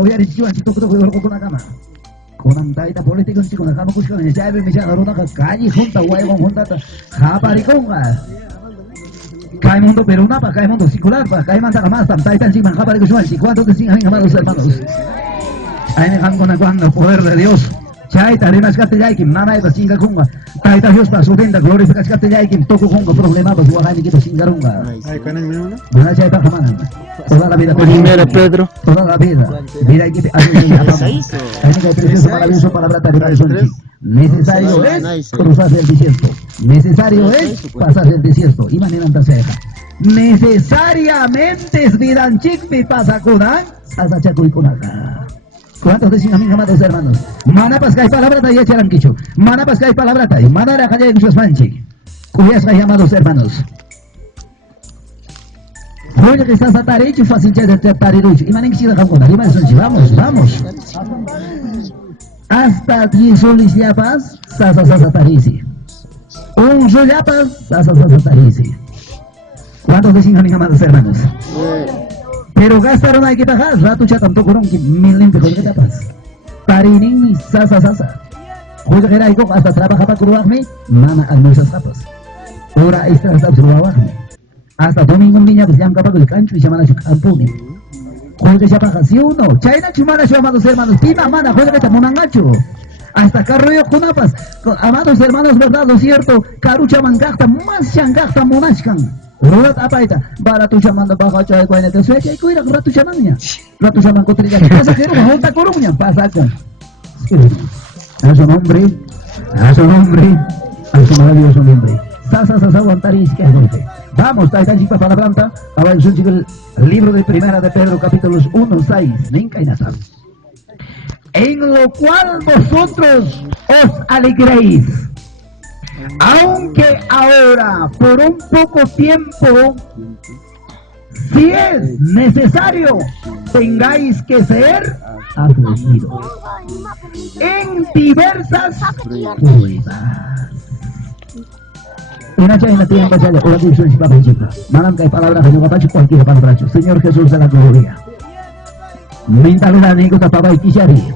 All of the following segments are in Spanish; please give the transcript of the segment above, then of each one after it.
Kauyari chiwan chito kuto kuyo ko na kama. Kunang taita politiko chiko na kama kusko ni jabe mi jana rona ka kaji junta guay con junta ta. Habari konga. Kai mundo peruna pa kai mundo secular pa kai manta kama tam taita chiman habari kusko chi cuánto te sin amados hermanos. Ahí me han con el poder de Dios. Chaita rimas katayaikim mama ita singa kunga. Taita Dios pa sudenda glorificas katayaikim toko kunga problema pa suwagani kita singarunga. Ay, kanan mo na? Buena chaita kamana. Toda la vida. Primera Pedro. Toda la vida. Mira hay que precioso maravilloso palabra de necesario es cruzar el desierto. Necesario es pasar el desierto. Y manera antaseja. Necesariamente es vidanchik mi pasa kunan. Asa chakuy kunaka. ¿Cuántos decían a mis amados hermanos? Mana pascay palabra ya echaran quicho. Mana pascay palabra tay. Mana la calle de sus manchi. Cuyas hay amados hermanos. Oye que estás a tarecho fácil de tarecho. Y manen que siga con la vamos, vamos. Hasta 10 soles yapas, sasa tarisi. Un sol yapas, sasa tarisi. ¿Cuántos decían a mis amados hermanos? Pero gastaron hay que pagar, rato ya tampoco no que milen de que tapas. Tarining sasa. Juega que era hasta trabaja para curarme, mama almuerzas tapas. Hora extra hasta trabajarme. Hasta domingo niña pues llama capaz del cancho y llaman a su campone. Juega ya paga si uno, China chumana su amados hermanos, pima mana juega que tamonan gacho. Hasta carro yo con apas, amados hermanos, verdad, lo cierto, carucha mangasta, más changasta monachkan. Rurat apa itu? Baratu zaman baca cahaya kau ini tersuai cahaya kau ini ratu zamannya. Ratu zaman kau teriak. Pasal kau rumah honta kurungnya pasakan. A su nombre, a su maravilloso nombre. Sasa aguantari izquierdote. Vamos, taita chica para la planta. Ahora el libro de Primera de Pedro, capítulos 1-6. Nenca y nasa. En lo cual vosotros os alegréis. Aunque ahora, por un poco tiempo, si es necesario, tengáis que ser afligidos en diversas pruebas. Una chayna tiene que ser una división para chica. Malam que hay palabras que no va a cualquier palabra. Señor Jesús de la gloria. Minta la anécdota para Kishari.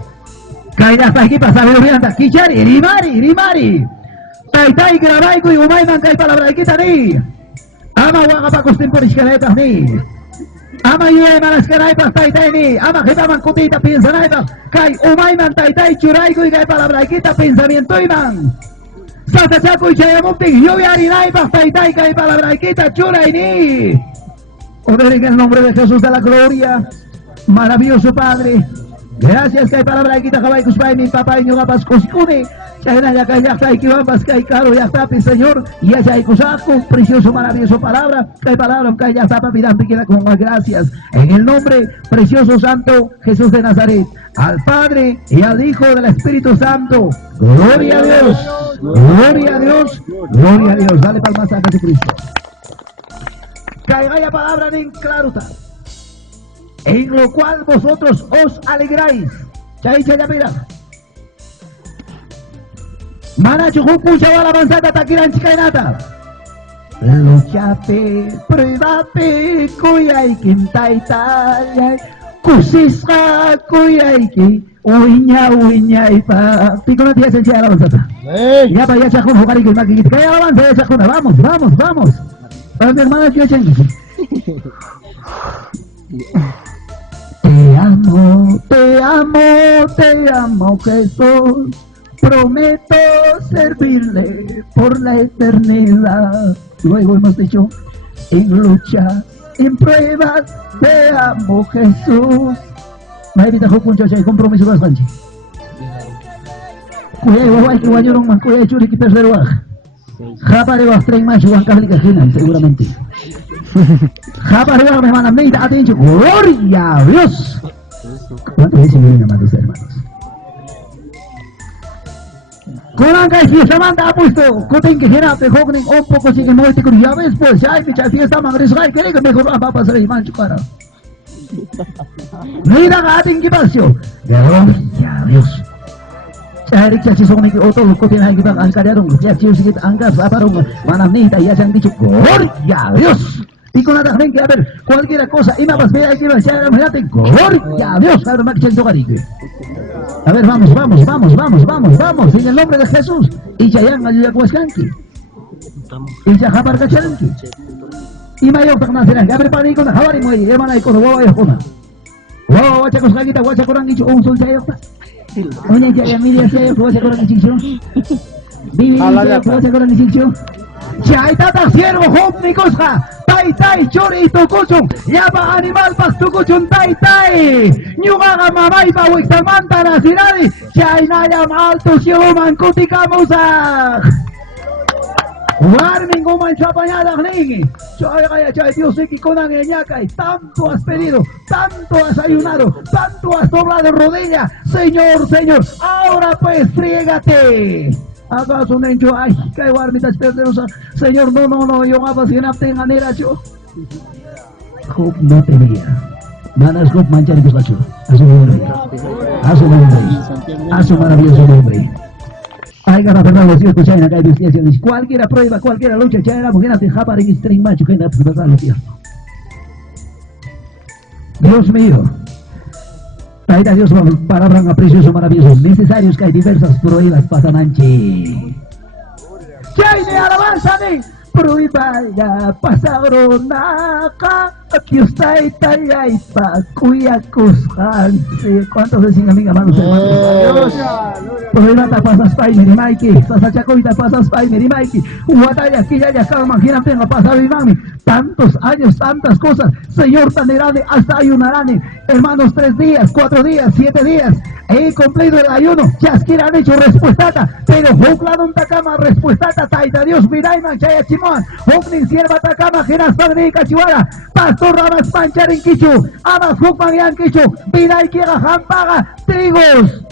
Caída hasta aquí para saber bien hasta Kishari. Rimari. Taitai grabai ko umay man kay palabra kita ni. Ama wa ka pakustin por iskaleta ni. Ama yue man iskalay pa taitai ni. Ama kita man kutita pinsanay pa kay umay man taitai churay ko kay palabra kita pensamiento man. Sa ko chayamukti yo yarinay pa taitai kay palabra kita churay ni. Orar en el nombre de Jesús de la gloria. Maravilloso Padre. Gracias kay palabra kita kaway kusbay mi papay nyo kapas kusikuni. Ya kay kibambas kay karo ya tapi Señor y ya kusaku precioso maravilloso palabra kay ya está mirando que con gracias en el nombre precioso santo Jesús de Nazaret al Padre y al Hijo del Espíritu Santo. Gloria a Dios, gloria a Dios, gloria a Dios. Dale palmas a Jesucristo. Caiga la palabra en claruta. En lo cual vosotros os alegráis. Ya mira. Mana chukuku chaval avanzada takiran chikainata. Luchape, pruebape, kuyay kintaytayay. Kusisqa kuyay ki uinya ipa. Pico no tiene sencilla la avanzada. Ya para allá chakun jugari que makikit. Kaya avanza ya chakuna. Vamos. Para mi hermana yo chengi. Te amo Jesús. Prometo servirle por la eternidad. Luego hemos dicho, en lucha, en pruebas, te amo Jesús. Maevita Jokuncho, hay compromiso bastante. Cuya igual que guayorong man, cuya churi que tercero. Japare va a traer más Juan Católica Gina, seguramente. Japare va a hermana Meita, atención, gloria a Dios. ¿Cuántos dicen bien, amados hermanos? Kurang kay fiesta manda puesto, kuting que gera te joven un poco sigue muerte con ya ves pues ya hay fiesta magresay que mejor apa apa sa iman chukara. Mira ating gipasyo. Gloria a Dios. Cari kasi so ni oto kutin hay gibang ang kadarong ya chiu sigit angkas aparong manam ni tayo sang dicho gloria a Dios. Y con la gente, a ver, cualquier cosa, y más vea, hay que echar gloria a Dios, a ver, vamos, en el nombre de Jesús. Y Chayán, ayuda a Huascanqui. Y Chajabar Cachanqui. Y Mayo, Fernández, a ver, para ir con la Javari, muy, hermana, y con la Guaya, Juna. Wow, Guacha con Saguita, Guacha con Anguicho, un sol Chayota. Oye, Chayán, mira, Chayán, Guacha con Anguicho. Vivi, Guacha con Anguicho. Chay tata siervo hop nikosha tai tai chori tukuchun llama animal pas tukuchun tai tai nyugaga mamay pa wiksamanta na sinari chay nayam alto siyoman kutikamusa warming uman chapañada ningi chay kaya chay Dios que con añaca y tanto has pedido, tanto has ayunado, tanto has doblado rodilla, Señor, ahora pues friégate. ¿Acaso no hecho ay que guarmitas perderosa Señor? No, yo hago si no tenga nera yo Job no tenía manas Job manchar que es a su nombre, a su maravilloso nombre. Ay, gana Fernando, si escuchan acá hay investigaciones, cualquiera prueba, cualquiera lucha, ya era mujer te japa en string macho que no puede lo tierno. Dios mío, Taita Dios, palabra precioso, maravilloso, necesarios que hay diversas pruebas pasananche. ¡Chaine alabanza de prueba ya pasaron acá! Aquí está Italia y pa cuya cosjanse. ¿Cuántos decían amiga, amados hermanos? Prueba ta pasas pai meri maiki, sasachacoita pasas pai meri maiki. Uataya aquí ya acá, imagínate tenga pasado y mami. Tantos años, tantas cosas, Señor tan grande, hasta ayunarán, hermanos, 3 días, 4 días, 7 días, he cumplido el ayuno, chasquira han hecho respuestata, pero Jocladon Takama, respuestata, Taita Dios, Vidaiman, Chaya Chimón, Jocnin Sierva Takama, Genas Padre Cachihuara, Pastor Ramas Pancharin Kichu, Amas Jocman Yan Kichu, Vidai Kiega Jampaga, Trigos,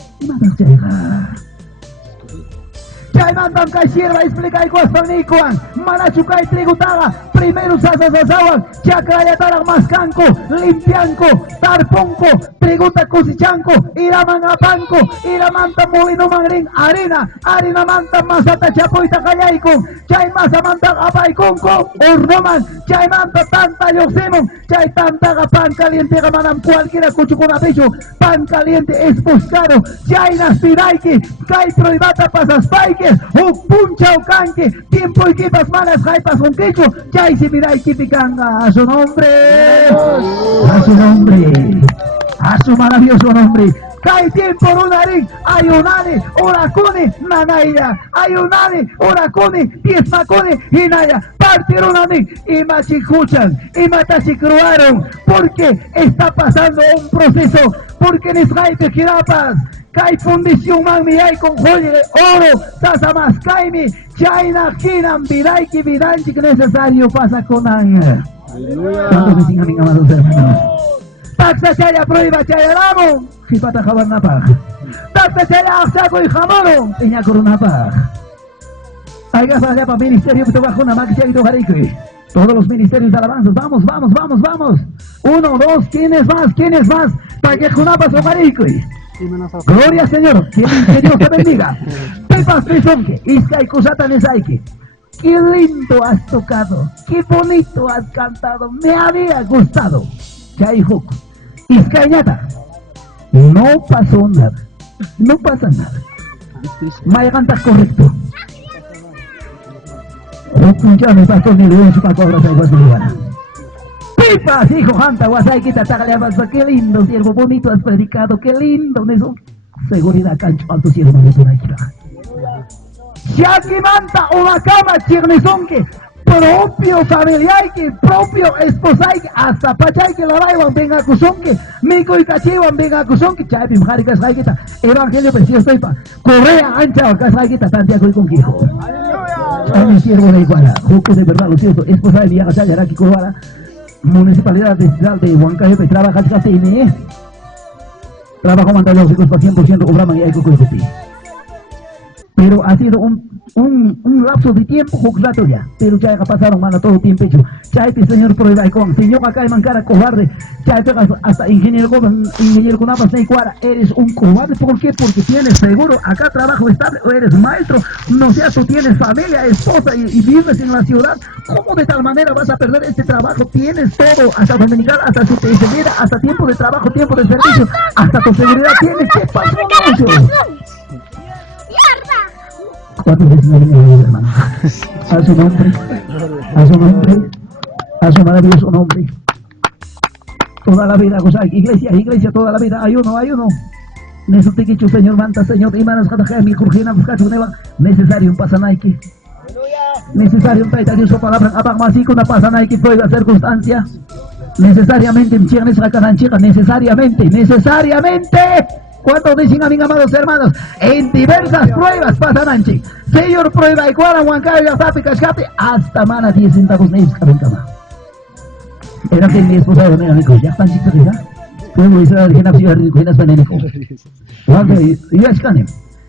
Chay mandan kay sierva explica y cuesta nikuan Manachukai trigutaga primero sasasasawan Chakraya tarak mascanco limpianco tarponco triguta cosichanco iraman apanco iramanta molino mangring harina manta masata chapoita kayaiko chay masa manta apaikunco urnoman chay manta tanta yosemon chay tanta pan caliente manam cualquiera cuchucuna pecho pan caliente es buscado chay naspiraiki kay prohibata pasas paike puncha o canque, tiempo y quipas malas, jaipas con quecho, ya y si mira y kipicanga, a su nombre, a su maravilloso nombre. Cae tiempo lunarín, ayunane, oracune, nanaya, ayunane, oracune, piesmacune, inaya, partieron a mí y machicuchan, y matachicruaron, porque está pasando un proceso, porque en Israel te quirapas. Kai fundición mami hay con joya de oro, sasa más kaimi, chaina kinam vidaiki vidanchi que necesario pasa con año. ¿Cuántos me siguen amados hermanos? Taxa chaya prueba chaya ramo, jipata jabarnapaj. Taxa chaya axaco y jamoro, peña coronapaj. Hay que hacer para ministerio que bajo una máquina y tojarikui. Todos los ministerios de alabanzas, vamos. 1, 2, ¿quién es más? Para que junapas tojarikui. Gloria al Señor, que Dios te bendiga. Pepas Pesonque, Iskai Kusata Nesaike. Qué lindo has tocado, qué bonito has cantado, me había gustado. Chaihuk, Iskaiñata, no pasó nada, no pasa nada. Mayaganta correcto. Punchame pastor ni lo para cobrar esa igual. Pipas, hijo, Hanta, Guasaiquita, Tagaleabanza, qué lindo, siervo, bonito has predicado, qué lindo, eso. Seguridad, cancho, alto, siervo, de tu naquila. Shakimanta, Omakama, Chirnesonque, propio familiar, que propio esposai, hasta Pachay, que la raivan, venga Cusonque, Mico y Cachivan, venga Cusonque, Chapim, Jaricas, Raikita, Evangelio, Precioso, Correa, Ancha, Casraikita, Santiago y Conquijo. A mi siervo de Iguala, Juco de verdad, lo cierto, esposai, Villagasal, Yaraki, Cobara. Municipalidad de Huancayo, trabaja Cascatine, trabajo mandalógicos para 100% cobraman y hay que pero ha sido un lapso de tiempo, rato ya, pero ya pasaron, mano, todo tiempo hecho. Ya este señor prueba y con, señor acá de mancara cobarde, ya hasta ingeniero Conapa Cuara, eres un cobarde, ¿por qué? Porque tienes seguro, acá trabajo estable, o eres maestro, no sea tú tienes familia, esposa y vives en la ciudad, ¿cómo de tal manera vas a perder este trabajo? Tienes todo, hasta dominical, hasta si te vida, hasta tiempo de trabajo, tiempo de servicio, hasta tu seguridad tienes, ¿qué pasa, ¿Cuántos veces no viene hermano? A su nombre, a su maravilloso nombre. Toda la vida, o sea, iglesia, toda la vida, ayuno. Nesutequichu, Señor Manta, Señor, Imanas, Katajaya, mi Jurgina, Buscachu, Neva, necesario un pasanaiki. Necesario un taitadioso palabra, apagmasico, una pasanaiki, prueba circunstancia. Necesariamente, necesariamente. ¿Cuántos dicen a mis amados hermanos? En diversas pruebas pasan anche. Señor prueba y cuadra, huancayo, yazapi, cascape, hasta mana 10 centavos neves cama. Era que mi esposa de México, ya están chicos, ¿verdad? Puedo decir a la gente que es benéfico. Yo es canem.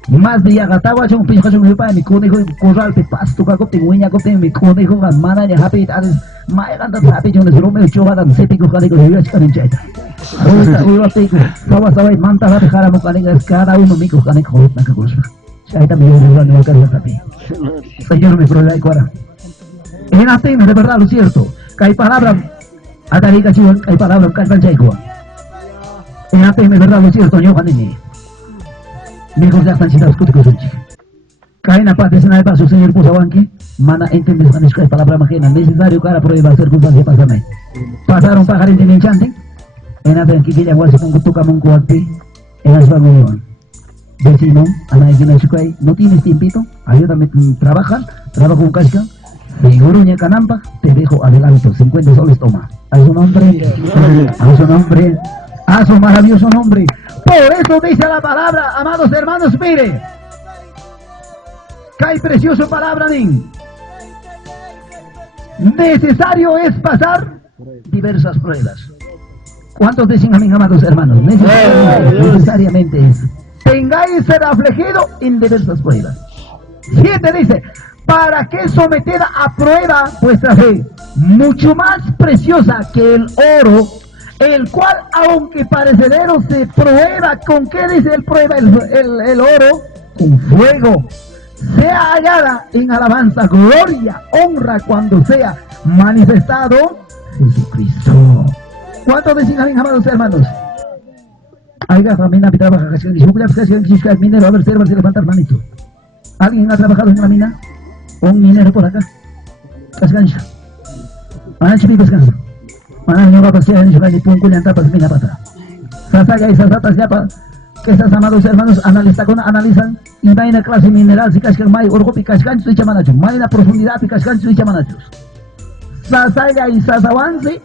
Más de Yagatawa, yo pienso que mi padre, mi conejo, corral, te pasto, caco, te hueña, mi conejo, mana, ya happy, ades, maeganda, happy, yo les brome, chovadan, sepico, caneco, yo es canem, chaita. Sawasaway manta hati haramo kaninga cada uno mico caneco naka cosa. Chaita mi Dios no acá tapi. Señor me prueba y cuara. En ateme de verdad lo cierto. Hay palabra atarica chivan, hay palabra cantan chaico. En ateme de verdad lo cierto yo kanini. Mi cosa están citados cuticos en chica. Caena parte se nae paso señor Pusawanki, mana entiendes que hay palabra majena necesario para prueba circunstancia pasame. Pasaron pajarín en enchanting. En la que ya guarda con tu camón cuarti en las vagones. Vecino, anak que no tienes tiempito, ayúdame, trabajo con casca, figuruña canampa, te dejo adelanto, 50 soles toma. A su nombre, a su maravilloso nombre. Por eso dice la palabra, amados hermanos, mire, que hay preciosa palabra, nin. Necesario es pasar diversas pruebas. ¿Cuántos dicen a mis amados hermanos? Necesariamente es. Tengáis ser afligido en diversas pruebas. 7 dice, para que sometida a prueba vuestra fe, mucho más preciosa que el oro, el cual aunque parecedero se prueba, ¿con qué dice el prueba el oro? Con fuego. Sea hallada en alabanza, gloria, honra cuando sea manifestado Jesucristo. ¿Cuántos dicen a mis amados hermanos? Aiga, familia, mi trabaja, minero, a ver, se levanta manito. ¿Alguien ha trabajado en la mina? Un minero por acá. Cascancha. Anchi mi descanso. Anchi no va a pasar en Israel y punco y antapas mina pata. Sasaya y sasatas ya pa. Que esas amados hermanos analizan y vaina clase mineral si cascan may orgo pi cascancho y chamanachos. Mayna profundidad pi cascancho y chamanachos. Sasaya y sasawansi.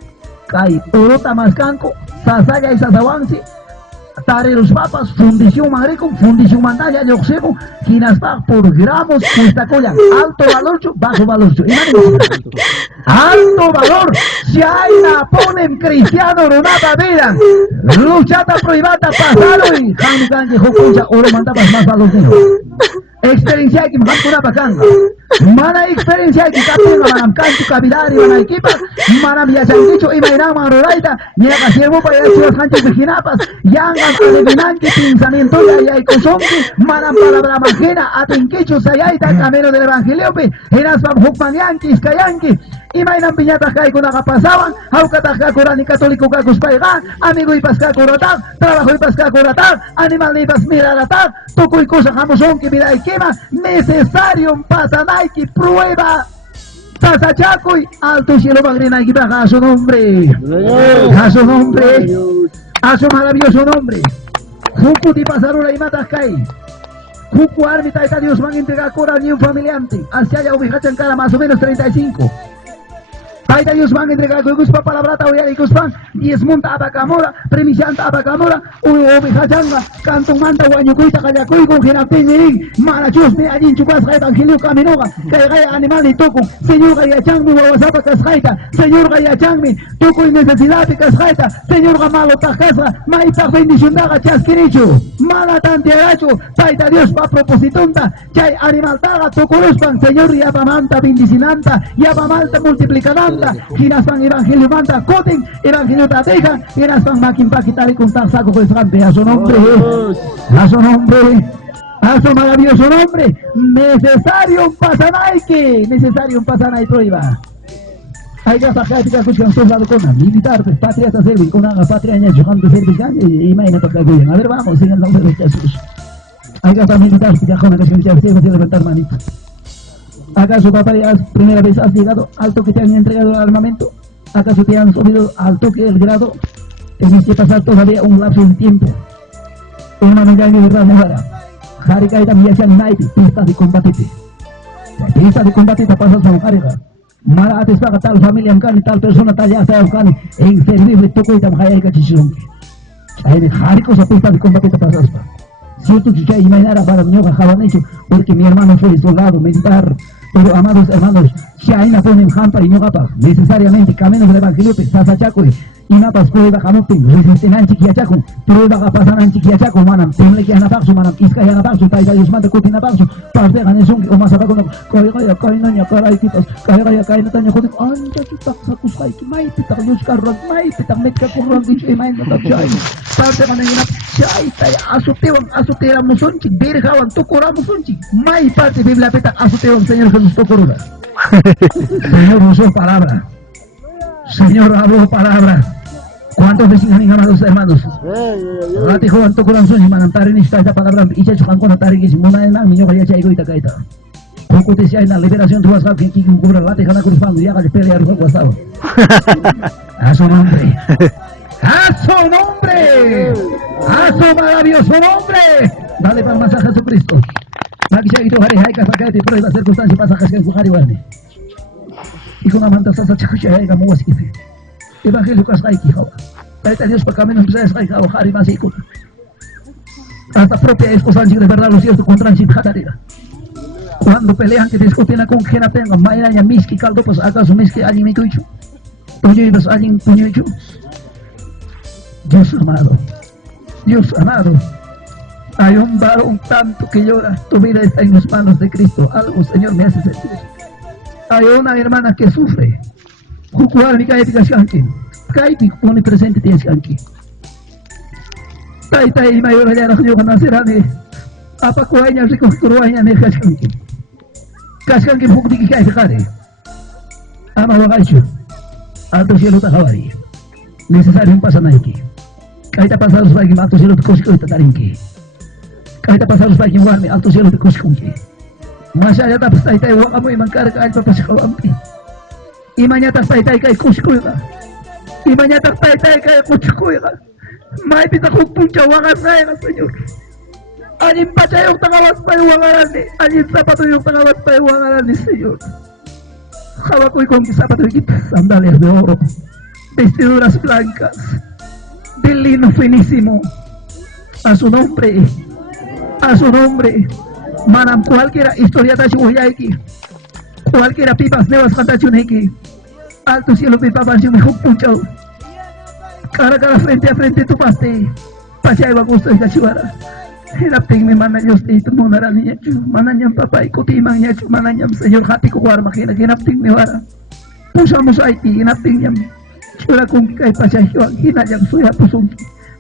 Kai orota mascanco, sasaya y sasawansi, tare los papas, fundición magrico, fundición mandalla, yo sé, ginaspa por gramos, cuesta colla, alto valor, bajo valor, alto valor, si hay la ponen cristiano, runata vida, luchata privada, pasado y hangan que jokuncha, oro mandabas más valor de no. Experiencia que me una bacanga. Mana experiencia que capten manam canto cavidari mana equipa, manam ya han dicho y me llama roraita, ni a siervo para ir cantos de ginapas, yangan adivinan que pensamiento ya hay cosombe, manam palabra majena, atenquecho sayaita, camino del evangelio, eras van hukmanianquis, kayanquis, y mainan piñatas que hay con la pasaban, aucataja corani católico cacus paiga, amigo y pasca corata, trabajo y pasca corata, animal y pas mirarata, toco y cosa jamosón que mira y quema, necesario pasanay que prueba. Tasachaco y alto cielo magrina y baja a su nombre, a su nombre, a su maravilloso nombre. Juku di pasarula y matas kai. Juku árbita y Dios van a entregar cora ni un familiante. Hacia allá ubicación en cara más o menos 35. Taita Dios van a entregar Guspa palabra tawaya y Guspan y es monta abacamora, premisianta abacamora, ubijachanga, canto manta guanyucuita callacuy con girapeñerín, marachus de allí chupas evangelio caminoga, caiga animal y toco, señor Gayachangmi, guawasapa casjaita, señor Gayachangmi, toco y necesidad de casjaita, señor Gamalo tajasa, maita bendición daga chasquiricho, mala tantearacho, taita Dios pa propositonta, chay animal taga, toco lospan, señor yapamanta bendicinanta, yapamalta multiplicadanta, Ginaspan evangelio manta, coten, evangelio tateja, Ginaspan maquin paquitari con tan saco pues rampe, a su nombre, a su nombre, a su maravilloso nombre, necesario un pasanay prueba. Hay que sacar de que con la con militar, patria está servir con una patria en el jugando servicio y imagínate para que a ver vamos en el nombre de Jesús. Hay que estar militar que con una canción que se levantar manito. ¿Acaso papá ya primera vez has llegado alto que te han entregado el armamento? ¿Acaso te han subido al toque el grado? Tienes que pasar todavía un lapso de tiempo. Una montaña de Ramujara. Harika y también se han pista de combate. Pista de combate te pasas a Harika. Mara ates para tal familia en tal persona tal ya sea en servir de toco y también cachishun. Hay Hariko esa pista de combate te pasas para. Cierto que ya imaginara para mi hoja jabanecho, porque mi hermano fue soldado militar, pero amados hermanos, si hay una ponen jampa y no capa, necesariamente caminos del evangelio, sasachaco, y napas prueba camotin, resisten anchiquiachaco, prueba a pasar anchiquiachaco, manam, temle que anapaxo, manam, isca y anapaxo, taita Dios manda cutin anapaxo, parte ganesón, o más abajo, cainaña, caraiquitas, cainaña, joder, anda, chutak, sacus, haiki, mai, pitak, yus, carros, mai, pitak, metka, kurran, dicho, y mai, no chay, parte ganesón, chay, azotean, musonchi, verjaban, tocoran, musonchi, mai, parte, biblia, pitak, azotean, señor, que nos tocorura. Señor, usó palabra. Señor, habló palabra. ¿Cuántos vecinos han amados hermanos? Rati joven to corazón y manantari ni esta palabra y se con atari que simona en la niño que ya llegó y ta caita. Poco te sea en la liberación tú vas a que cubra la tejana cruzando ya que pelear con pasado. A su nombre. A su nombre. A su maravilloso nombre. Dale palmas a Jesucristo. Aquí se ha ido Hari Haika para que prueba circunstancia pasa que su Hari Wani. Y con la manta sasa chakasha Haika Mowasife. Evangelio Kashaiki Hawa. Taita Dios para caminos empresas Haika o Hari Masikuna. Hasta propia esposa de verdad lo cierto contra Anchip Hatarira. Cuando pelean que discuten con Genatenga, Mayraña Miski Caldo, pues acaso Miski alguien me tuicho. Puño y alguien puño y yo. Dios amado. Dios amado. Hay un varón tanto que llora, tu vida está en las manos de Cristo. Algo, Señor, me hace sentir. Hay una hermana que sufre. Jucuar mi caítica shankin. Caítica pone presente tienes shankin. Taita y mayor allá la yoga nacerane. Apa kuaña rico kuruaña ne shankin. Kashankin fukti que cae jare. Ama wagacho. Alto cielo tajawari. Necesario un pasanaiki. Caíta pasados para que mato cielo te cosco y tatarinki. Kahit pasal sa aking wami, alto siya luti kuskungi. Masaya tapos tayo waka mo imangkar kahit pa sa kawampi. Imanya tapos tayo kay kuskuy ka. Imanya tapos tayo kay kuskuy ka. May pita kong puncha waka sa'yo ka, Senyor. Alin pa siya yung tangawas pa yung wangalan ni. Alin sapato yung tangawas pa yung wangalan ni, Senyor. Kawakoy kong sapato yung sandalias de oro. Vestiduras blancas. De lino finísimo. A su nombre. A su nombre, manam cualquiera historia tachuyaiki, cualquiera pipas nuevas fantachuneki, alto cielo pipa banjo mejor pucho, cara frente a frente tu paste, pasay wa gusto ika chiwara, hirapting me mananyos dito mo naraniya chu, mananyam papay kutimang niya chu, mananyam señor hati ko war makina hirapting me wara, pusamos aiti hirapting yam, chura kung kay pasay hiwag hinayang suya pusong,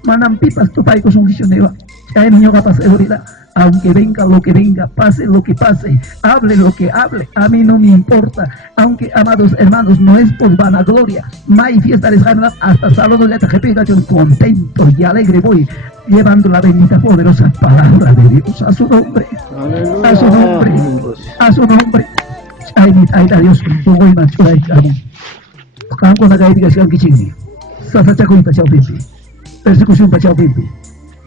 manam pipas tupay ko sung hisyunewa. Hay niño capaz de seguridad, aunque venga lo que venga, pase lo que pase, hable lo que hable, a mí no me importa, aunque amados hermanos, no es por vanagloria, may fiesta de Navidad, hasta sábado ya te repito, yo contento y alegre voy, llevando la bendita poderosa palabra de Dios, a su nombre, a su nombre, a su nombre, ay Dios, voy más por ahí, campo na gaita que kichini, sasachaco y pachao pipi, persecución pachao pipi.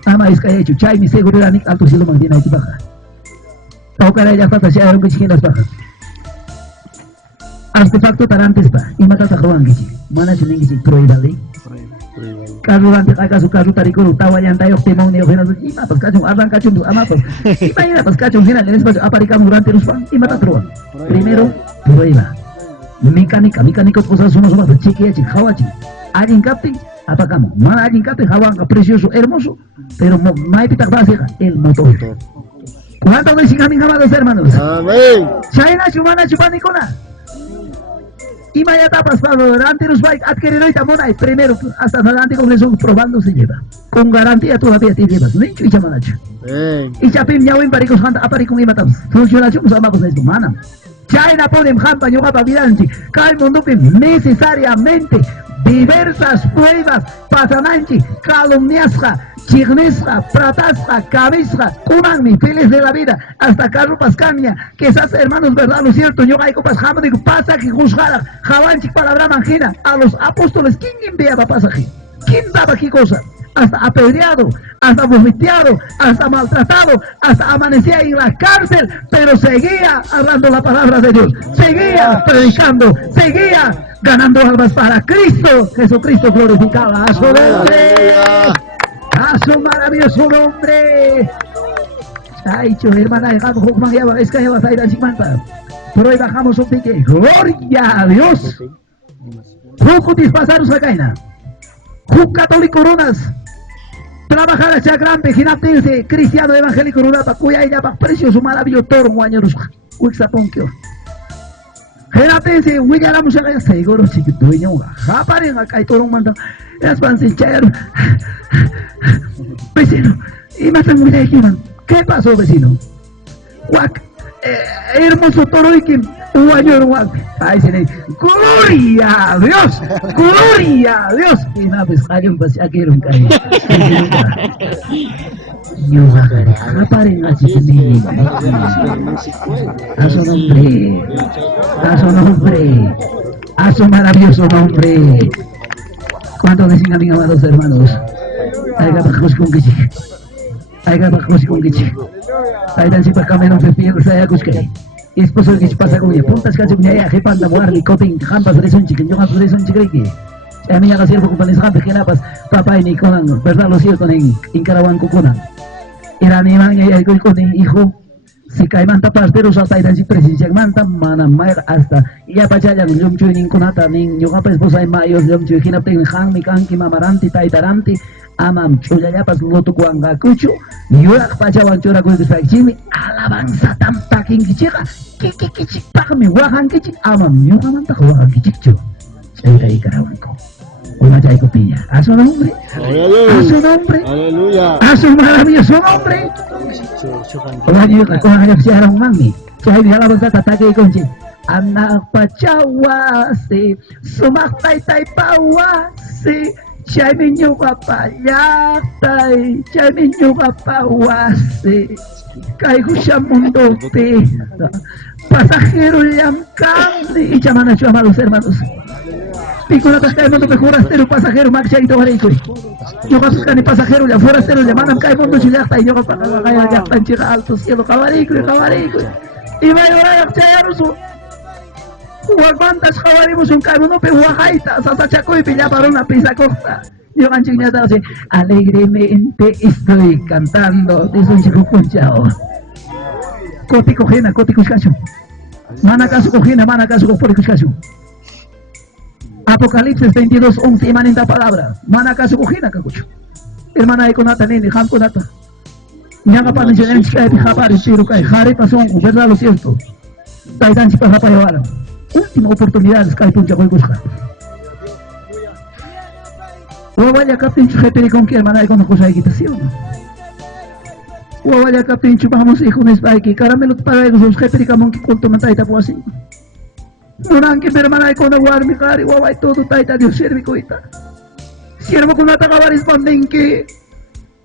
Ama es que ha hecho, chay mi seguridad ni alto cielo mantiene aquí baja. Tau cara ya pata siya yung kichikin las bajas. artefacto tarantes pa y mata tajuan gichi mana chinin gichi prohibale carro ante acaso carro taricolo tawayanta yo temón yo gena y mapas cacho arranca chundu amapas y mañana pas cacho gena en espacio aparicamos durante los pan y mata truan primero prohiba mecánico cosas somos chiqui hawachi alguien capte apagamos mana alguien capte hawan precioso hermoso pero maipita básica el motor. ¿Cuántos veces kami amados hermanos? Amén. China chumana chupanicona. Y maya tapas para durante los bikes adquirido y tamona primero hasta adelante con eso probando se lleva. Con garantía todavía te llevas. Nicho y chamanacho. Y chapim nyawin paricos hanta aparicon y matamos. Funciona chumos amamos esto mana. China ponen hampa yo hapa vidanchi. Cae mundo que necesariamente diversas pruebas pasananchi calumniasca chignesca, pratasca, cabezca, cumanmi, feliz de la vida, hasta Carlos Pascania, que esas hermanos, verdad, lo cierto, yo hay copas jamás digo, pasa que juzgara, javanchi palabra manjena, a los apóstoles, ¿quién enviaba pasaje? ¿Quién daba qué cosa? Hasta apedreado, hasta vomiteado, hasta maltratado, hasta amanecía en la cárcel, pero seguía hablando la palabra de Dios, seguía predicando, seguía ganando almas para Cristo. Jesucristo glorificaba a su nombre. ¡A su maravilloso nombre! Ay, hermana, dejamos Hokman ya, es que ya vas a ir a Chimanta. Pero hoy bajamos un pique. ¡Gloria a Dios! Rucutis pasaros a Caina. Juk católico runas. Trabajar a Chagrampe, Ginatense, cristiano evangélico rural, cuya ella va precioso, maravilloso, toro, guañeros. Uixaponquio. Ginatense, William Musa, seguro, chiquito, dueño, japaren acá y todo un mando. Las panzas chayaron. Vecino, y matan muy de aquí, man. ¿Qué pasó, vecino? Guac, hermoso toro y que un año guac. Ay, se le ¡gloria a Dios! ¡Gloria a Dios! Y nada, pues, alguien pasó aquí era un caño. Yo, paren así, a su nombre, a su nombre, a su maravilloso nombre. ¿Cuántos decían a mis amados hermanos? Hay que bajar con que chique. Hay que bajar con que chique. Hay que si para camino se pierde se haya cusque. Es posible que pasa con ella. Puntas que se ya jepan da muarli coping jampas de son chicken. Yo jampas de son chicken. A mí haga cierto con jampas que napas papá y ni con verdad lo cierto en Carawan Cucuna. Era mi man y con hijo. Si cae manta pasteros hasta ir en presencia manta mana maer hasta ya pachaya yum chui nin kunata nin yoga pues posa mayo yum chui hina ten hang mi kanki mamaranti taitaranti amam chuya ya pas lotu kuanga kuchu yo pachawan chora kun disfachimi alabanza tampa king kichika kiki pakmi wahan kichi amam yo manta wahan kichicho chay karawanko una chay copiña a su nombre, a su nombre, aleluya, a su maravilloso nombre. Oye, con la que se hará un mami, chay de la bolsa tatake y conche. Anak pachawase, sumak tay pawase, chay minyo papayatay, chay minyo papawase, kay husya mundo te, pasajero llamcante, y chamana chama los hermanos. Pico la tasca de mundo que forastero, pasajero, marchaito vareco. Yo paso ni pasajero, ya forastero, ya mandan cae mundo chilasta y yo para la calle ya está en chica alto cielo, cabarico. Y vaya a chayar su. ¿Cuántas cabaremos un cae mundo pe huajaita, sasachaco y pilla para una pizza costa? Yo ganchiñata así, alegremente estoy cantando, dice un chico conchao. Coti cojena, coti cuscacho. Mana caso cojena, mana caso por cuscacho. Apocalipsis 22:11 imanenta palabra. Mana caso cojina cacucho. Hermana de conata nene, ham conata. Ñanga para enseñar chica de japar, chiro cae, jare pasón, verdad lo cierto. Taitan chipa japa llevaron. Última oportunidad, sky puncha voy buscar. O vaya captain chupete con que hermana de con cosa de equitación. O vaya captain chupamos hijo de spike, caramelo para los jefes que mon que culto mataita po así. Murang que hermana de con aguar mi cari, o vaya todo taita Dios sirve coita. Siervo con ataca responden que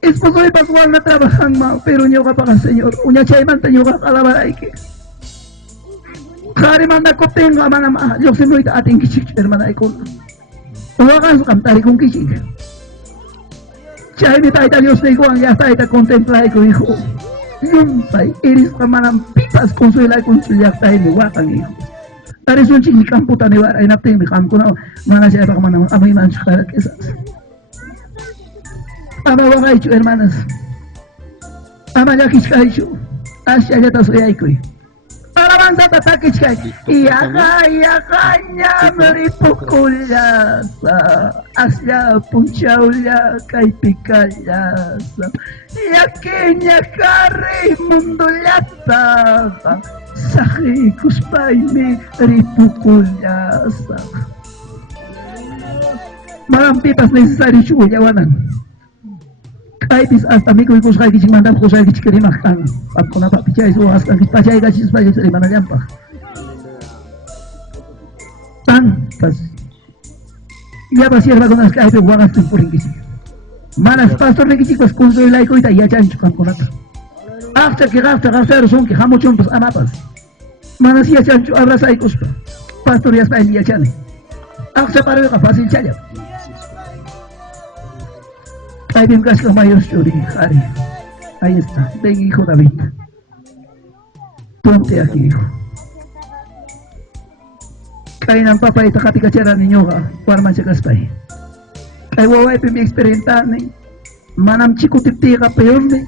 esposo de Pascual no trabajan mal, pero yo para el Señor, uña chaimanta yo para la baraike. Jare manda cotengo a mana yo se me atin kichik hermana de con. O hagan su cantar con kichik. Chay mi taita Dios te igual ya taita contempla con hijo. Yumpay, eres manam pipas consuela con su yacta y mi guapan hijo. Eres un chico campo tan igual, en apte mi campo no, mana saya para mana, a mí man chukara que esas. Ama wangaichu hermanas, ama ya kichkaichu, asya ya tasoy aikoy. Alabanza tatake chkai, yaka meripukulyasa, asya punchaulya kay pikalyasa, yakinya kari mundulyata, sahi kuspay meripukulyasa. Malam pipas necesary chuyawanan. Kaitis hasta mi kuy kusay kiching mandam kusay kiching makang pag kuna pa pichay so hasta kichpachay kachis pa sa limana jampa tan pas ya pa sierra con las kaipe guanas tempuring kiching manas pastor ne kiching pas kunsoy lai koy ta ya chancho kam kunata after son ki hamo chon pas anapas manas ya chancho abraza ay kuspa pastor ya pa ya chane after paro ka fácil chaya. Hay bien casi la mayor story, Harry. Ahí está, ven hijo David. Ponte aquí, hijo. Kain ang papa ita katikachera ninyo ka, warman siya kastay. Kay waway mi experientan ni, manam chico tipti ka peor ni,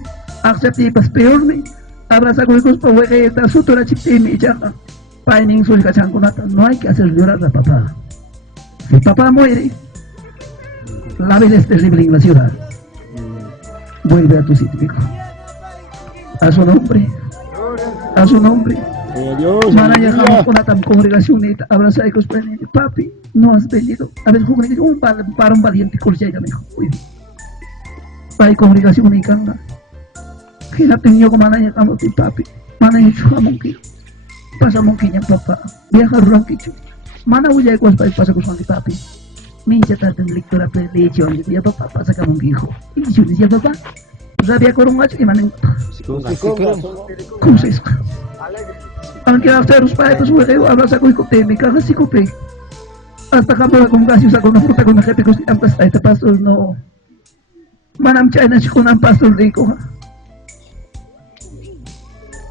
accepti pas peor ni, abraza ko ikos pa weke ita sutura chipti mi ichaka. Paining sul kachan ko nata, no hay que hacer llorar a papá. Si papá muere, la vida es terrible en la ciudad. Vuelve a tu sitio, hijo. A su nombre. A su nombre. Manaya jamás con la congregación y abraza y cosplay. Papi, no has venido. A ver, para un valiente corchega, me dijo. Para congregación y canga. Que la tenía como manaya jamás y papi. Manaya jamás que. Pasa monquiña, papá. Viaja ronquicho. Mana huya y cosplay pasa con su papi. Mincha tarde en lectura predicho, y decía papá, pasa como un hijo. Y yo decía papá, pues había corungacho y manen. ¿Cómo se hizo? Aunque hasta los padres, pues huele, abraza con cope, me caga si cope. Hasta campo la congacio, saca una fruta con una jefe, que hasta este pastor no. Manam chayna chikunan pastor rico.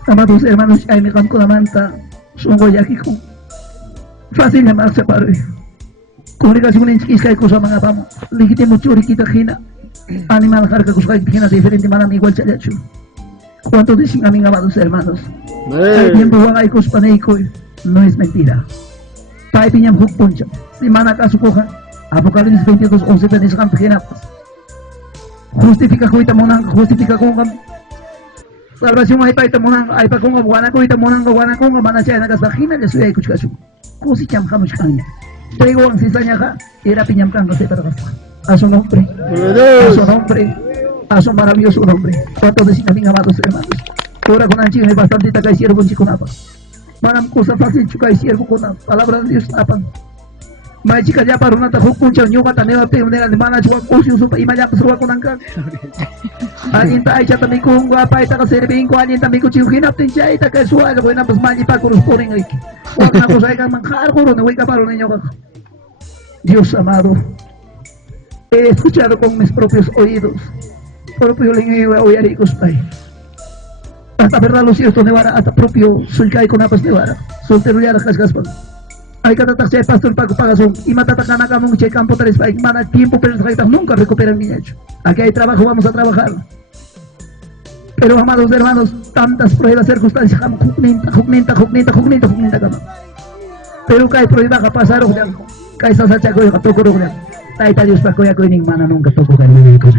Amados hermanos, ay me campo la manta, son goyaquico. Fácil llamarse para congregación en chiquisca y cosa mga pamo. Legítimo churi kita hina. Animal carga kusay hina diferente manam igual chayacho. ¿Cuántos dicen a mis amados hermanos? El tiempo wangay kuspaneiko no es mentira. Pai piñam hukpuncha. Si mana kasu kohan. Apocalipsis 22:11 tenis kan hina. Justifica kuita monang, justifica kongam. Salvación ay paita monang, ay pa kongam wana kuita monang wana kongam mana chaya nagasahina le suya ikuchkasu. Kusi cham kamuch kanya. Traigo ang sisanya ka, era piñamcando se pergasta. A su nombre, a su maravilloso nombre. ¿Cuántos decían mis amados hermanos? Ahora con anchi me bastante taca y siervo en chiconapa. Manam cosa fácil chuca y siervo con la palabra de Dios tapan. May chica ya para una tajo puncha ñoga también va a tener de mana chua cusio supa y maya pues con anca. Alguien ta hecha también con guapa y taca serving con alguien también con chiujina tencha y taca suave buena pues maya pa corresponden ahí. Una cosa hay que manjar con no voy a capar un niño. Dios amado, he escuchado con mis propios oídos, propio lengua oyaricos pai. Hasta verdad lo cierto nevara, hasta propio sulcay con apas nevara, solterullada cascaspan. Hay que tratar de pastor pago pagazón y matatacan acá mucho campo tres pai, mana tiempo pero nunca recuperan mi hecho. Aquí hay trabajo, vamos a trabajar. Pero amados hermanos, tantas pruebas, circunstancias, jugninta cama. Pero que hay pruebas a pasar, kay sasachago yung katoko rin. Tayo Diyos pa kuya ko ining mana nung katoko kayo ko.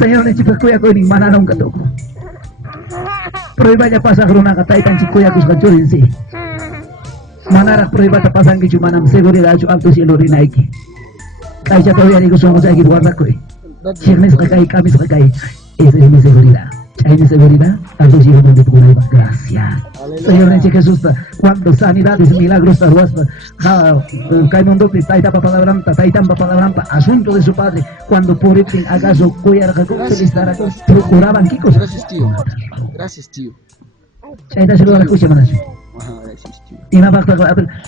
Señor ni chipa kuya ko ining mana nung katoko. Prueba niya pasa krona katay tan si kuya ko sa kachurin si. Manarak prueba ta pasang ki chumanam seguridad chu alto cielo rinaiki. Kay siya tawya ni ko sumo sa guarda ko. Chirnes kay kami sa kay. Esa es mi seguridad. Hay mi seguridad, alto cielo donde tu cuida. Gracias. Señor en Jesús, cuando sanidades, milagros, Caimundo, Taita Papalabrampa, Taitan Papalabrampa, asunto de su padre, cuando por él acaso Cuyar procuraban Kikos. Gracias, tío. Taita se lo escucha, manas. Y nada,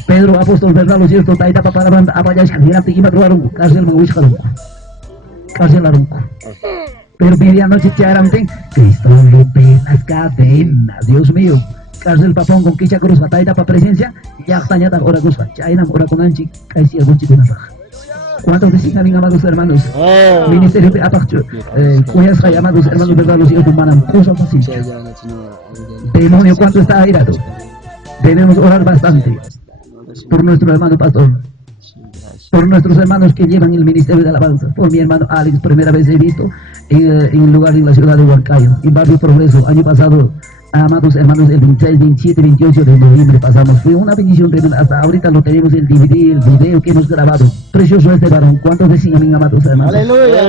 Pedro, apóstol, verdad, lo cierto, Taita Papalabrampa, Apayas, Candidato, Tikima, Truarunco, Cárcel, Maguis, Calunco. Cárcel, Arunco. Pero medianoche Charamten, Cristo rompe las cadenas, Dios mío. cárcel papón con quicha cruz batalla pa presencia ya tañata ora cruz chaina ora con anchi caisia gonchi con baja. ¿Cuántos designan bien, amados hermanos? Ministerio de Apacho, cuyas amados hermanos verdaderos hijos humanos, cosa fácil. Demonio, ¿cuánto está airado? Debemos orar bastante por nuestro hermano pastor, por nuestros hermanos que llevan el ministerio de alabanza, por mi hermano Alex, primera vez he visto en el lugar en la ciudad de Huancayo, en Barrio Progreso, año pasado. Amados hermanos, el 26, 27, 28 de noviembre pasamos. Fue una bendición tremenda. Hasta ahorita lo tenemos el DVD, el video que hemos grabado. Precioso este varón. ¿Cuántos decían, amén, amados hermanos? Aleluya.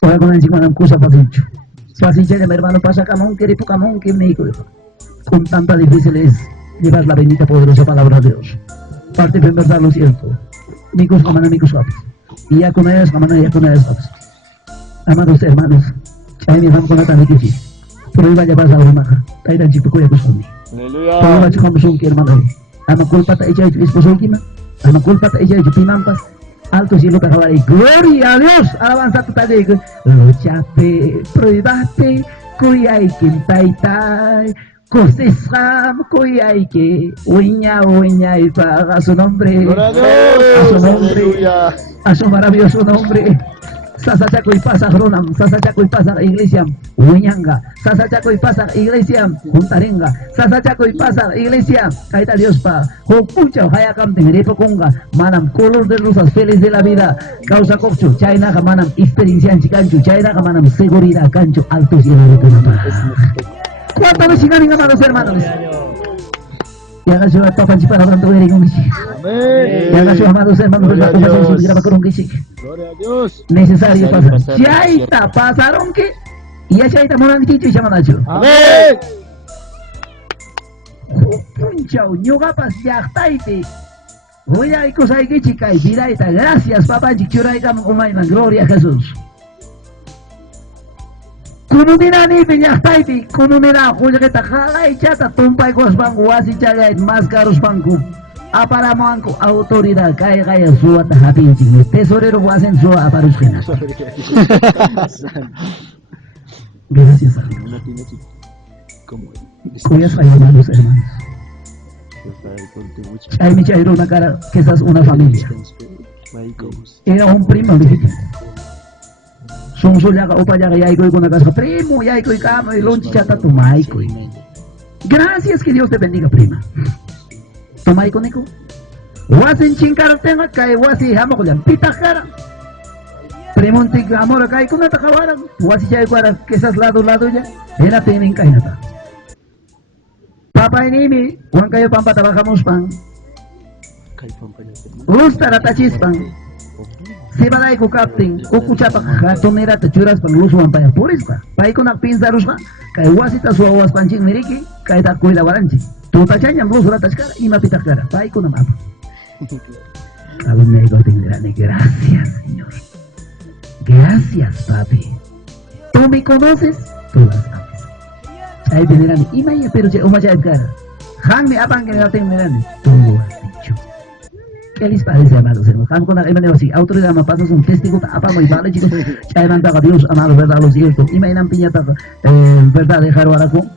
Ahora con el chico una cosa pasincho. Pasincho de mi hermano pasa camón, que ripo camón, que me dijo. Con tanta difícil es llevar la bendita poderosa palabra de Dios. Parte en verdad lo cierto. Micos camana, micos papis. Y ya con ellas, camana, ya con ellas papis. Amados hermanos, chay mi vamos con la taniquichi. Pero iba a llevar a la maja. Tairan chico cuya kusoni. Aleluya. Pero iba a chico musun que hermano. Ama culpa ta ella y esposo kima. Ama culpa ta ella y pinampas. Alto cielo para y gloria a Dios, alabanza tu talle, luchape, pruebate, cuyay quintaitai, cosesam, cuyay que, uña, y paga su nombre, a su nombre, a su maravilloso nombre. Sasachaco y pasa Ronam, Sasachaco y pasa iglesia Uñanga, Sasachaco y pasa iglesia Juntarenga, Sasachaco y pasa iglesia Caita Dios pa, Jopucha, Hayakam, Tenerife Conga, Manam, color de rosas, feliz de la vida, causa cocho, China, Manam, experiencia en Chicancho, China, Manam, seguridad, cancho, alto cielo de Tunapa. ¿Cuántas veces ganan, amados hermanos? Y haga su papá en para pronto ver en un bici. Y haga su amados hermanos, la conversación se graba con un bici. Gloria a Dios. Necesario pasar. Ya está, pasaron que. Y ya está morando chicho y llaman a yo. Amén. Punchao, ñugapas ya está y voy a ir cosa que chica y vida esta. Gracias, papá, chichura y cama con gloria a Jesús. Kunumina ni peñastaiti, kunumina kujeta jala y chata tumpa y cosbangu wasi chaga más caros banco. Aparamanco autoridad cae gaya sua tajapinchi, tesorero wasen sua aparusquena. Gracias a Dios. Cuyas hay hermanos, hermanos. Hay mi chairo una cara que esa es una familia. Era un primo, dijiste. Son yaga opa yaga yaiko con la casa primo yaiko y cama y lonchi chata tu maiko. Gracias, que Dios te bendiga, prima. Tu maiko nico. Wasen chinkar tenga kai wasi hamo yan pita cara. Premonte amor kai con esta cabara. Wasi yaiko ara que esas lado ya. Era tenin kai nata. Papa ini wan kayo pampa trabajamos pan. Gusta la tachispan. Si va a ir con captain, o cuchapa gatonera te churas para luz o para por esta. Para ir con la pinza ruspa, que guasita su aguas panchin meriki, que ta cuida guaranchi. Tu tachaña luz la tachcara y ma pita cara. Para ir con la mapa. A los médicos tendrán gracias, Señor. Gracias, papi. Tú me conoces, tú las sabes. Ahí tendrán, y maya, pero se oma ya cara. Han me apan que me la tengan, tú lo has dicho. ¿Qué les parece, amados hermanos? Han con la así, autoridad me pasas un testigo, apa muy vale, chicos. Ya han dado a Dios, amados, verdad, los hijos. Y me han piñata, verdad, dejaron ahora con.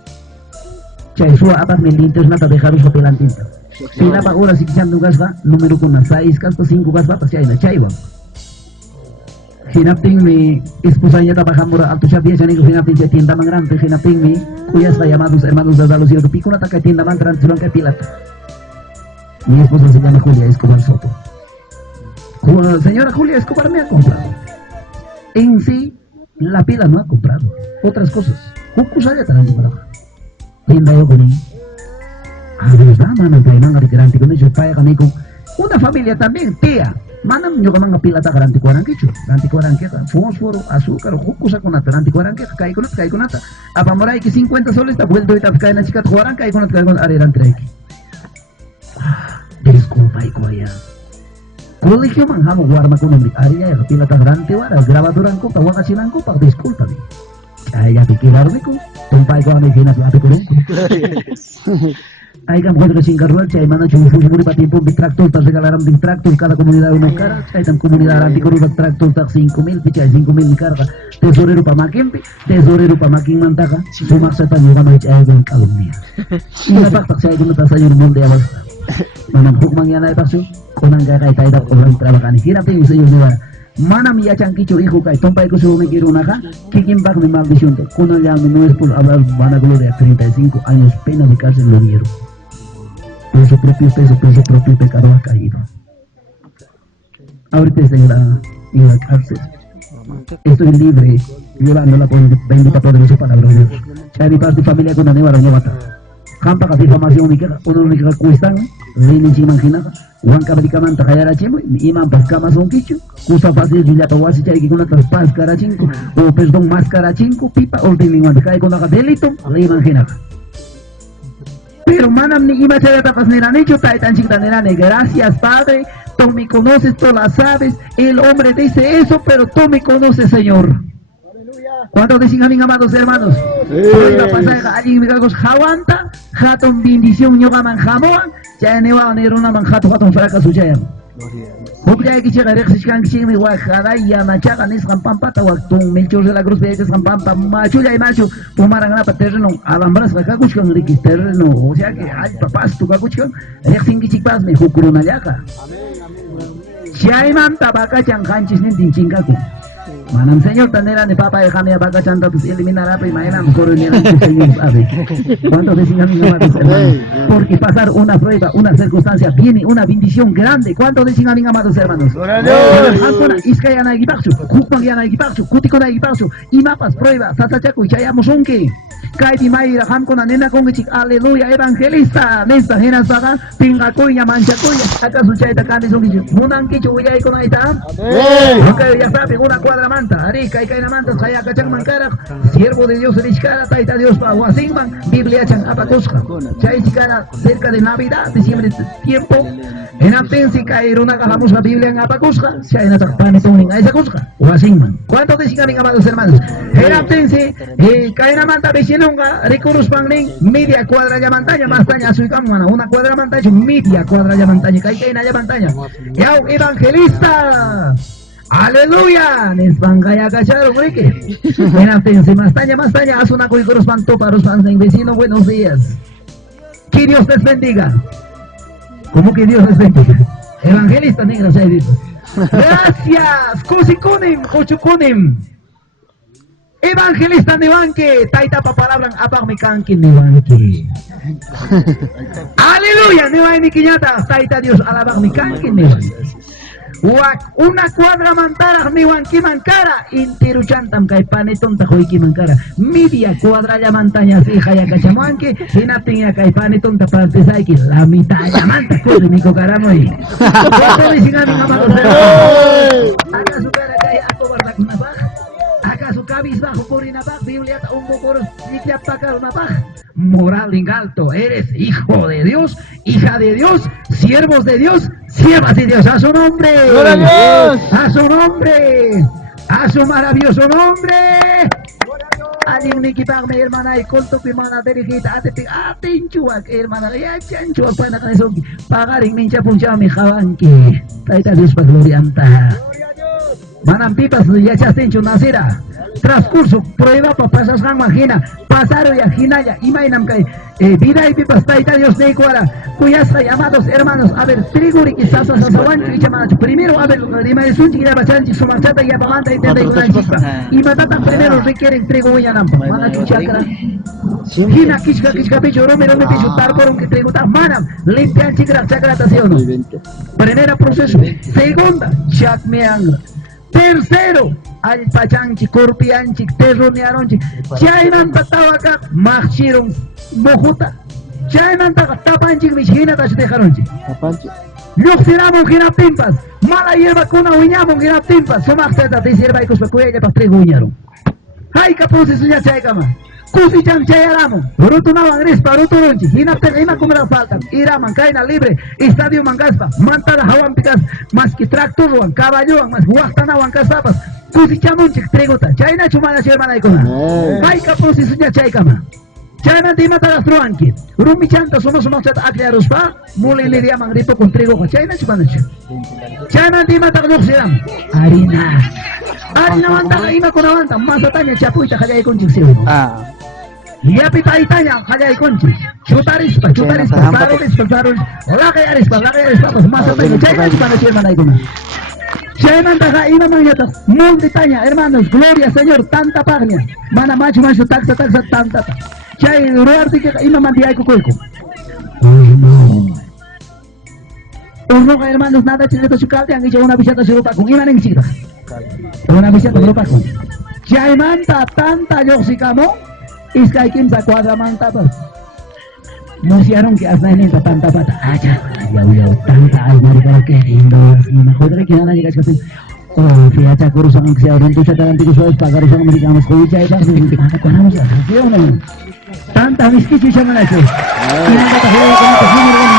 Ya su apa me lintes nata dejaron su pelantinta. Si la pagora si quisieran gasba, número con las 6, caspa 5 gasba, pues ya hay la chaiva. Hinapting mi esposa ya trabajamos alto chabia, ya nico hinapting ya tienda más grande, hinapting mi cuyas la llamados hermanos de los hijos. Pico una taca tienda más grande, se que pilata. Mi esposa se llama Julia Escobar Soto. Señora Julia Escobar me ha comprado. En sí, la pila no ha comprado. Otras cosas. Cucusaya también para abajo. Linda yo con él. Ah, verdad, manan, traiman a retirante con ellos. Una familia también, tía. Manan, yo con pila ta garanti cuaranquicho. Garanti cuaranqueta. Fósforo, azúcar, cucusa con la garanti cuaranqueta. Cae con nata. Apamoray que 50 soles está vuelto y está cae la chica cuaranca y con la areran trequi. Disculpa y coya. Colegio manjamo guarma con hombre. Ariya ya pila grande wara grabadora copa wakachilan copa discúlpame. Ya te quedaron con tumpai ko ame hina plato con. Ay kam hodra singarwal chay mana chufu muri patimpo bi tractor tas regalaram din tractor cada comunidad una cara chay tan comunidad anti con tractor tak 5,000 picha 5,000 ni carga tesorero pa makin tesorero pa makin mantaka sumaksa tan yung kamay chay con calumnia. Ina tak chay con ta sayo molde awas. Manang hukmang yan ay pakso kunang kay tayo dap orang trabakan hirap yung sayo niya. Mana mi yachan kicho hijo kay tompay ko sume quiero una ja kikimbak mi maldición kuno ya no es por hablar van a gloria 35 años pena de cárcel lo dieron. Por su propio pecado ha caído. Ahorita está en la cárcel. Estoy libre, llevándola por bendita poderosa palabra de Dios. Ya mi parte familia con la nueva renovata. Campa que difamación ni queda, uno ni queda cuestan, ni se imaginaba. Juan Cabricamanta Jayara Chemo, Iman Pascama son quicho, Cusa Fácil Juliata Wasi Chay con otras Páscara 5, o perdón, Máscara 5, Pipa, o de cae con la delito, le imaginaba. Pero manam ni iba a ser tapas nerancho, taitan chicanerane, gracias Padre, tú me conoces, tú la sabes, el hombre dice eso, pero tú me conoces, Señor. ¿Cuántos dicen amén, amados hermanos? Hoy va a pasar allí milagros jawanta, jaton bendición yogaman jamoa, ya newa neruna man jaton fracaso ya. Hukya que llega rexis kan chimi wa khada ya machaga nis kan pampata wa tung melchor de la cruz de kan pampa macho ya macho pumaran na paterno alambras ka kuchkan rikis terreno o sea que ay papás tu ka kuchkan rexin ki chikpas me hukuruna yaka. Jai man tabaka chang kanchis nin dinchingaku. Manam Señor tanera de papa déjame apaga chanta pues eliminará primera mejor ni el Señor sabe. ¿Cuántos decían amén, amados hermanos? Porque pasar una prueba, una circunstancia viene una bendición grande. ¿Cuántos decían amén, amados hermanos? Hakuna iskayana igipaxu, kukmangiana igipaxu, kutikona igipaxu, imapas prueba, sasachaku chayamos unki. Kaiti mayra hamkona nena kongichik aleluya evangelista, nesta hena saga pinga kuya mancha kuya, acaso chayta kanis unki. Munan kichu uya ikona ita. Okay, ya sabe, una cuadra manta, arica y caina manta, kaya kachang mankara, siervo de Dios Rishkara, taita Dios pa Huasingman, Biblia chan apakusca. Chay chikara cerca de Navidad, diciembre tiempo, en Atensi caeruna cajamos la Biblia en apakusca, chay na takpani tuning ay sakusca, Huasingman. ¿Cuántos decían amados hermanos? En Atensi, caina manta vecinonga, recurus pangling, media cuadra ya montaña, más taña suikamana, una cuadra montaña, media cuadra ya montaña, caina ya montaña. Yau evangelista. Aleluya, les van a cachar, hombre, que fíjense, mastaña, haz una cosa los panto para los fans vecino, buenos días. Que Dios les bendiga. ¿Cómo que Dios les bendiga? Evangelista negra, se dice. Gracias, Cosikunim, Jochukunim. Evangelista nevanque, taita pa palabran apag kanki nevanque. Aleluya, nevanque kiñata, taita Dios alabag kanki nevanque. Una cuadra mantara mi wanki mankara intiru chantam kay paneton tahoy ki mankara media cuadra ya montaña si haya cachamanque hinatin kay paneton ta parte saiki la mitad ya manta ko mi ko karamoy ko dicen a mi mamá acá su cara kay ako bardak na ba acá su cabis bajo por inabak Biblia un poco sikia pakar nabak moral en alto eres hijo de Dios hija de Dios siervos de Dios siervas de Dios a su nombre a su nombre a su maravilloso nombre alguien me quitar mi hermana y con tu hermana dirigida atenchuak hermana ya chanchuak para que eso pagar en mincha puncha mi jabanki taita Dios para glorianta Manam pipas ya chastencho nasira transcurso prueba para pasar san magina pasaron ya ginaya imainam kai vida y pipas taita Dios de cuara cuyas llamados hermanos a ver triguri quizás sasawancho y chamacho primero a ver dime de sunchi ya bachanchi su marchata ya pamanta y te una chispa y matata primero requieren trigo y anampa mana chuchakra gina kishka picho romero me picho tar por un que tributa manam limpian chikra chakra tación primera proceso segunda chak me angra tercero, al pachanchi, corpianchi, terronearonchi, chayman tatawaka, machiron, mojuta, chayman tapanchi, michina, tachutejaronchi. Luxiramos gina pimpas, mala hierba kuna uñamos gina pimpas, somaxeta, te sirva y cospa cuya para tres uñaron. Hay capuz y suya chay cama. Kusichan chayaramo, rutu nawan rispa, rutu runchi, hinapten ima kumera faltan, iraman, kaina libre, estadio mangaspa, mantada hawan picas, mas que tractor wan, caballo wan, mas huastana wan kasapas, kusichamunchik triguta, chayna chumana chayman aykuna, mayka posisunya chaykama. Chayman tima tagastruanki, rumi chanta somos chat akliaruspa, muli lidiaman rito con trigo, chayna chumanachu. Chayman tima tagaluxiram, harina. Harina wanta ima kunawanta, masatanya chapuita kaya ikunchik siyo. Yapita itanya kaya ikunchik. Chutarispa, sarurispa, lakay arispa, pues masatanya, chayna chumanachu hermana ikuna. Chayman taga ima mangyata, multitanya, hermanos, gloria Señor, tanta pagnia. Mana machu taxa, tanta. Chay ruarti que ima mandi ay kukuiko. Uno hermanos nada chilito chucalte han hecho una visita surupa con ima ning chita. Una visita surupa con. Chay manta tanta yoxicamo iskay kimsa cuadra manta pa. Musiaron que hasta en tanta pata. Acha, ya tanta ay marica que lindo. Mejor que nada llegas que oh, fíjate kurusang siya ron tu chataran tigo suas pagar usang amerikanos ko chay pa kuno sa. Tanta miski siya man ako. Kinakatahiya ko ng